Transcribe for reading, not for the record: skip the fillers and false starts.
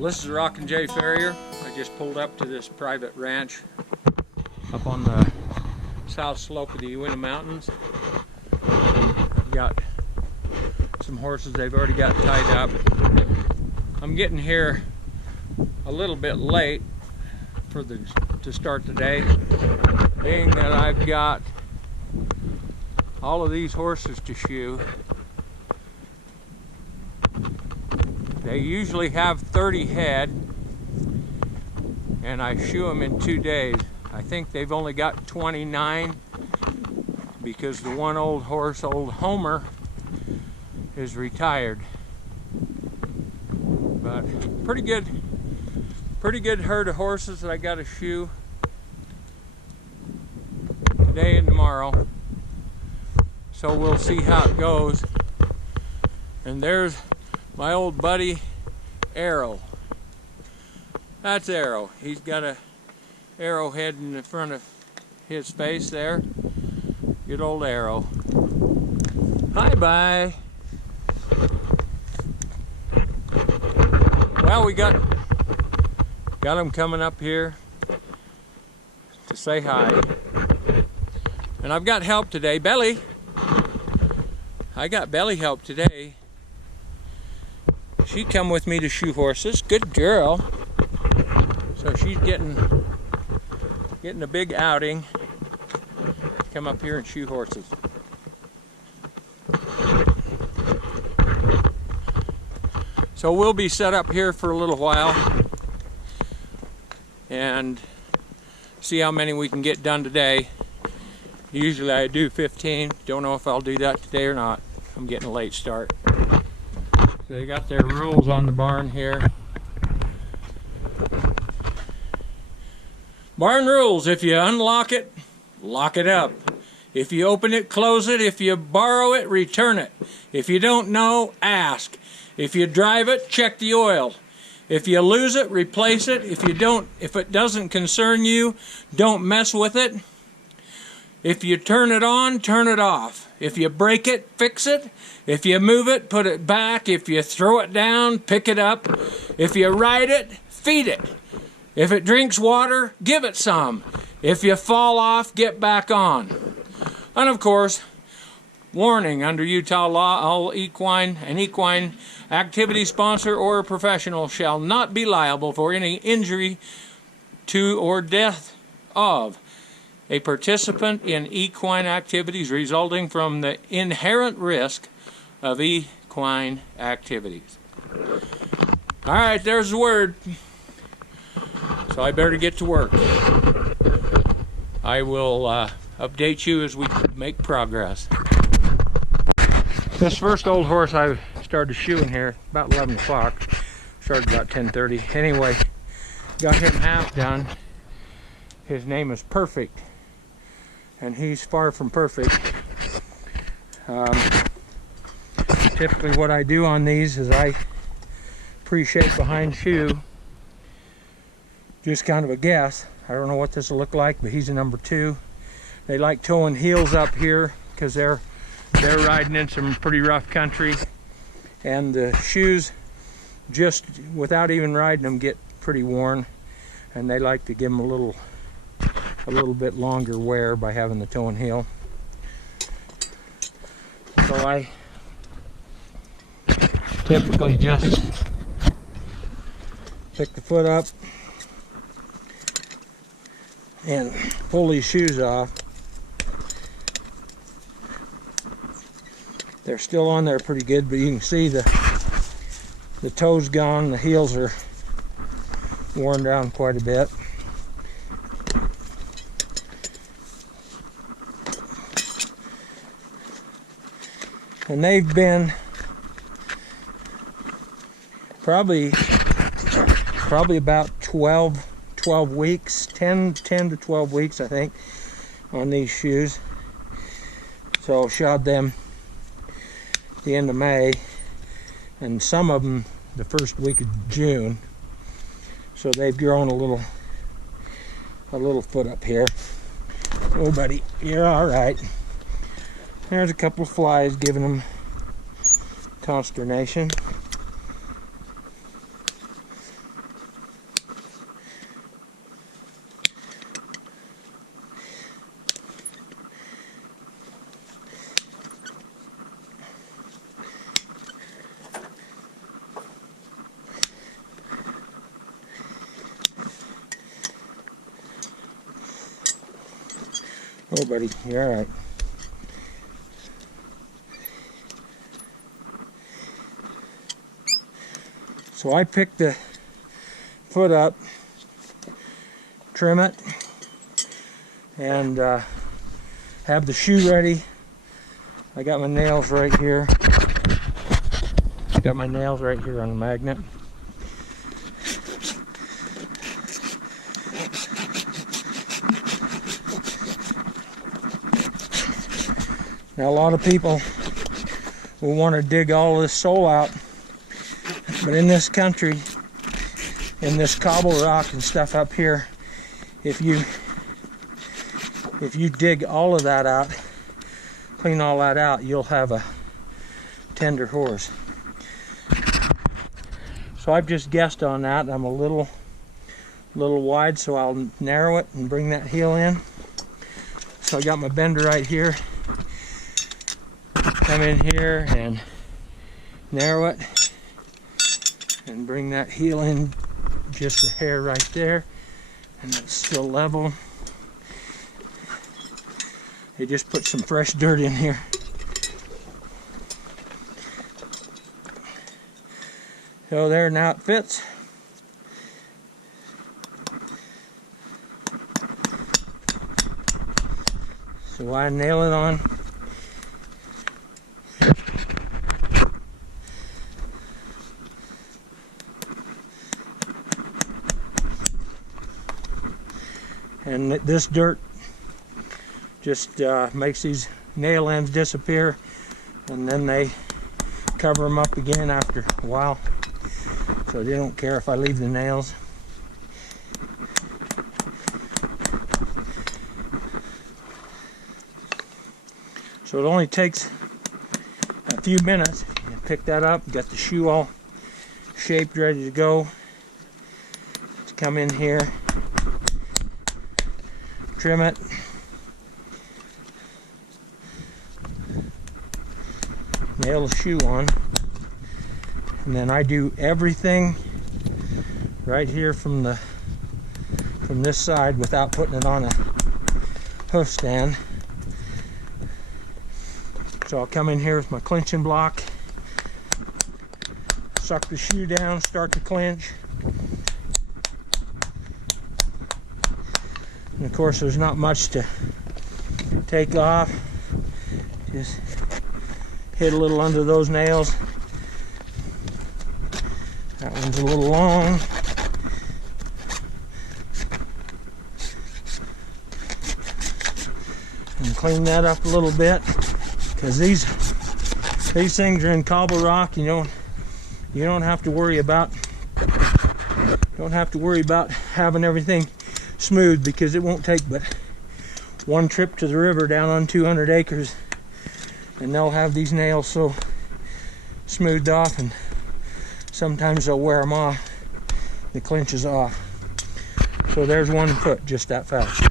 Well, this is Rockin Farrier. I just pulled up to this private ranch up on the south slope of the Uinta Mountains. I've got some horses they've already got tied up. I'm getting here a little bit late to start the day, being that I've got all of these horses to shoe. They usually have 30 head, and I shoe them in 2 days. I think they've only got 29 because the one old horse, old Homer, is retired. But pretty good herd of horses that I got to shoe today and tomorrow. So we'll see how it goes. And there's my old buddy Arrow. That's Arrow. He's got a arrowhead in the front of his face there. Good old Arrow. Hi, bye. Well, we got him coming up here to say hi. And I've got help today. Belly. I got Belly help today. She come with me to shoe horses. Good girl. So she's getting a big outing to come up here and shoe horses. So we'll be set up here for a little while and see how many we can get done today. Usually I do 15. Don't know if I'll do that today or not. I'm getting a late start. So they got their rules on the barn here. Barn rules: if you unlock it, lock it up. If you open it, close it. If you borrow it, return it. If you don't know, ask. If you drive it, check the oil. If you lose it, replace it. If it doesn't concern you, don't mess with it. If you turn it on, turn it off. If you break it, fix it. If you move it, put it back. If you throw it down, pick it up. If you ride it, feed it. If it drinks water, give it some. If you fall off, get back on. And of course, warning: under Utah law, all equine activity sponsor or a professional shall not be liable for any injury to or death of a participant in equine activities resulting from the inherent risk of equine activities. All right, there's the word. So I better get to work. I will update you as we make progress. This first old horse I started shoeing here about 11 o'clock. Started about 10:30. Anyway, got him half done. His name is Perfect, and he's far from perfect. Typically what I do on these is I pre-shape behind shoe. Just kind of a guess. I don't know what this will look like, but he's a number 2. They like toeing heels up here because they're riding in some pretty rough country, and the shoes, just without even riding them, get pretty worn, and they like to give them a little bit longer wear by having the toe and heel. So I typically just pick the foot up and pull these shoes off. They're still on there pretty good, but you can see the toes gone, the heels are worn down quite a bit. And they've been probably about 12 weeks, 10 to 12 weeks, I think, on these shoes. So shod them the end of May, and some of them the first week of June. So they've grown a little foot up here. Oh, buddy, you're all right. There's a couple of flies giving them consternation. Hey buddy, you alright? So I pick the foot up, trim it, and have the shoe ready. I got my nails right here. Got my nails right here on the magnet. Now a lot of people will want to dig all this sole out, but in this country, in this cobble rock and stuff up here, if you dig all of that out, clean all that out, you'll have a tender horse. So I've just guessed on that. I'm a little wide, so I'll narrow it and bring that heel in. So I got my bender right here. Come in here and narrow it and bring that heel in just a hair right there, and it's still level. You just put some fresh dirt in here. So there, now it fits. So I nail it on. And this dirt just makes these nail ends disappear, and then they cover them up again after a while. So they don't care if I leave the nails. So it only takes a few minutes. You pick that up, got the shoe all shaped, ready to go. Just come in here, trim it, nail the shoe on, and then I do everything right here from this side without putting it on a hoof stand. So I'll come in here with my clinching block, suck the shoe down, start to clinch. And of course there's not much to take off. Just hit a little under those nails. That one's a little long. And clean that up a little bit, because these things are in cobble rock. You don't have to worry about having everything smooth, because it won't take but one trip to the river down on 200 acres and they'll have these nails so smoothed off, and sometimes they'll wear them off, the clinch is off. So there's one foot just that fast.